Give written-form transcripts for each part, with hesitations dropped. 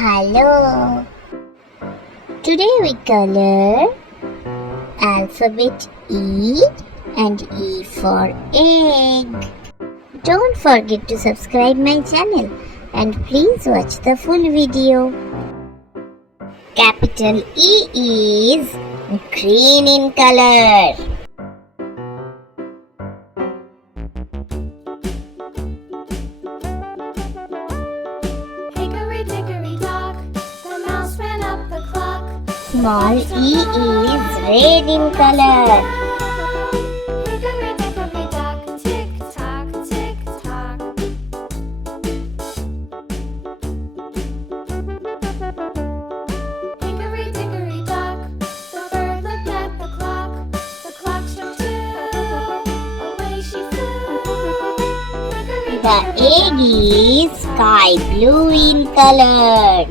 Hello. Today we color alphabet E and E for egg. Don't forget to subscribe my channel and please watch the full video. Capital E is green in color. Small e is red in color. Hickory dickory dock, tick tock, tick tock. Hickory dickory dock, the bird looked at the clock. The clock struck 2, away she flew. The egg is sky blue in color.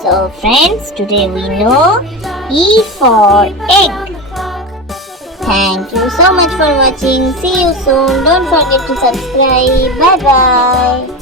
So friends, today we know E for egg. Thank you so much for watching. See you soon. Don't forget to subscribe. Bye bye.